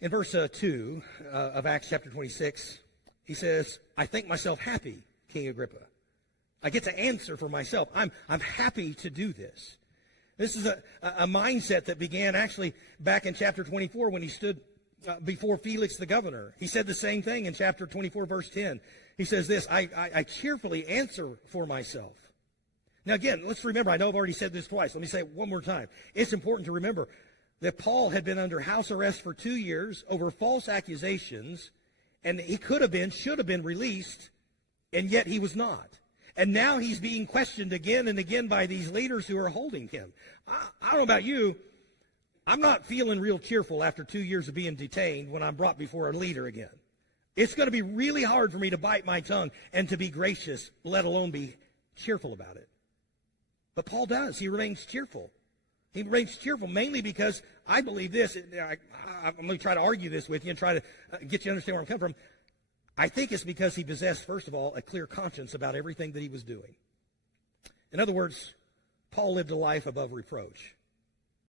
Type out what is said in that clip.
In verse 2 of Acts chapter 26, he says, I think myself happy, King Agrippa. I get to answer for myself. I'm happy to do this. This is a mindset that began actually back in chapter 24 when he stood before Felix the governor. He said the same thing in chapter 24, verse 10. He says this, I cheerfully answer for myself. Now again, let's remember, I know I've already said this twice. Let me say it one more time. It's important to remember that Paul had been under house arrest for 2 years over false accusations, and he could have been, should have been released, and yet he was not. And now he's being questioned again and again by these leaders who are holding him. I don't know about you, I'm not feeling real cheerful after 2 years of being detained when I'm brought before a leader again. It's going to be really hard for me to bite my tongue and to be gracious, let alone be cheerful about it. But Paul does. He remains cheerful. He remains cheerful mainly because I believe this. I'm going to try to argue this with you and try to get you to understand where I'm coming from. I think it's because he possessed, first of all, a clear conscience about everything that he was doing. In other words, Paul lived a life above reproach.